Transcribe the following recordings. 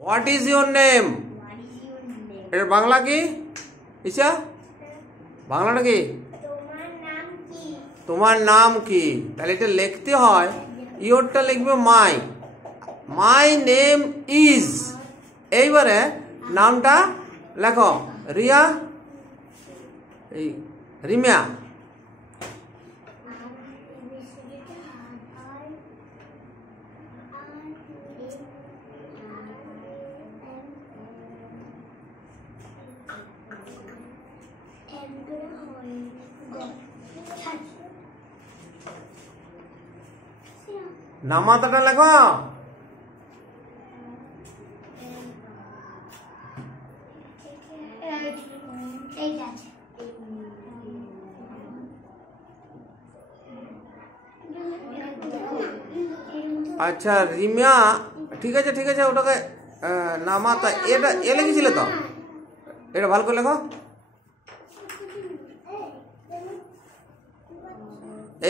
What is your name? এর বাংলা কি? ইসা বাংলাটা কি? তোমার নাম কি? তাহলে এটা লিখতে হয়, ইয়োরটা লিখবে মাই, মাই নেম ইজ। এইবারে নামটা লেখো রিয়া, এই রিমিয়া। নামাতাটা লেখো। আচ্ছা রিমিয়া, ঠিক আছে ঠিক আছে, ওটাকে নামাতা এটা এ লিখেছিলে তো, এটা ভালো করে লেখো।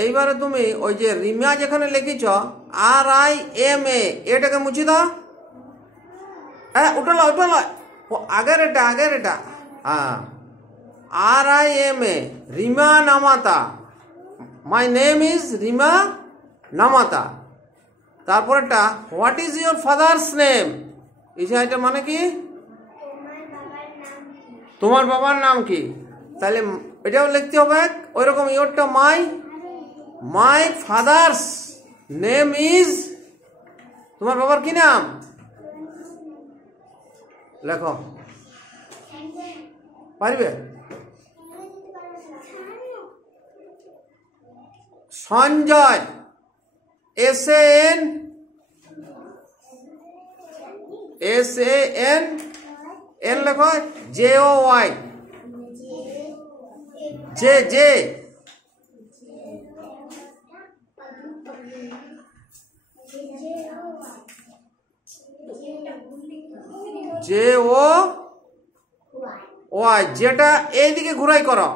এইবারে তুমি ওই যে রিমিয়া যেখানে লিখেছ RIMA, এটাকে মুছে দাও। হ্যাঁ ওটা লয়, ওটা লয়, আগের এটা, আগের এটা। হ্যাঁ RIMA, Rima Namata. My name is Rima Namata. তারপরটা what is your father's name? এটা মানে কি? তোমার বাবার নাম কি? তাহলে এটাও লিখতে হবে ওইরকম, ইয়োরটা মাই, মাই ফাদার্স নেম ইজ, তোমার বাবার কি নাম লেখো। পারবে? সঞ্জয়, SAN লেখো, JOY, JOY, যেটা এইদিকে ঘুরাই করো।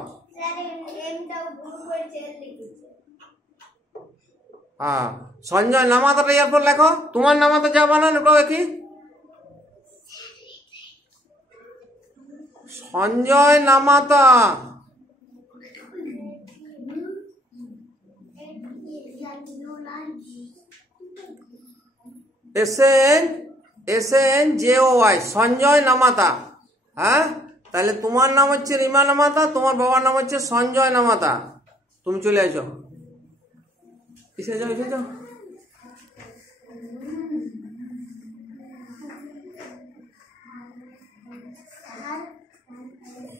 হ্যাঁ সঞ্জয় নামাতাটা এরপর লেখো, তোমার নামাতে যা বানান ওটাও একই। Sanjay নামাতা, SAN JOY, Sanjay নামাতা। হ্যাঁ তাহলে তোমার নাম হচ্ছে রিমা নামাতা, তোমার বাবার নাম হচ্ছে সঞ্জয় নামাতা। তুমি চলে আসো, এসে যাও, এসে যাও।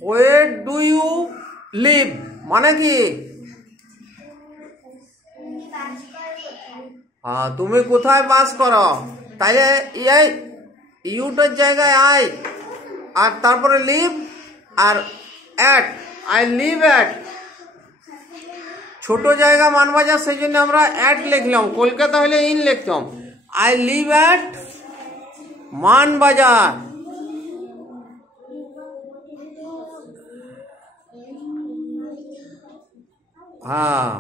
Where do you live মানে কি? তুমি কোথায় বাস করো? তাইলে এই ইউটার জায়গায় আই, আর তারপরে লিভ, আর অ্যাট, আই লিভ অ্যাট। ছোট জায়গা মানবাজার, সেই জন্য আমরা অ্যাট লিখলাম, কলকাতা হলে ইন লিখতাম। I live at Manbazar. হ্যাঁ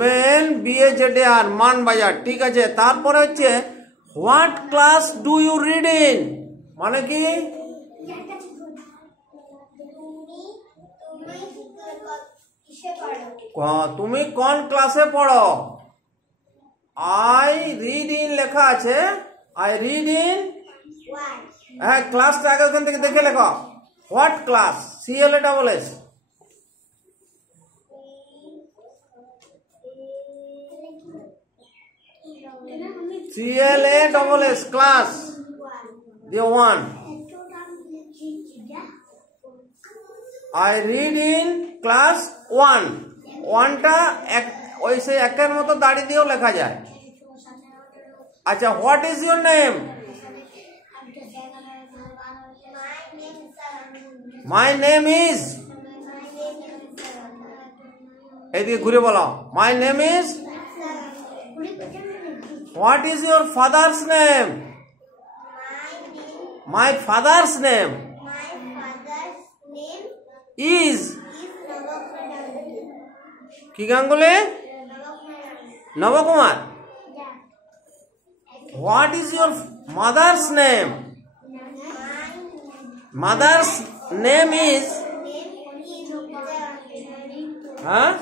MANBAZAR, মানবাজার, ঠিক আছে। তারপরে হচ্ছে what class do you read in মানে কি? তুমি কোন ক্লাসে পড়ো? আই রিড ইন লেখা আছে, আই রিড ইন। হ্যাঁ ক্লাসটা আগে ওখান থেকে দেখে লেখো, what class, CLASS, CLASS, class দিয়ে 1। আই রিড ইন ক্লাস 1, 1টা ওই সেই একের মতো দাড়ি দিয়েও লেখা যায়। আচ্ছা what is your name? My name is, এদিকে ঘুরে বলো, মাই name is. What is your father's name? My father's name is, কি Ganguly? Navakumar. What is your mother's name? Mother's name is huh?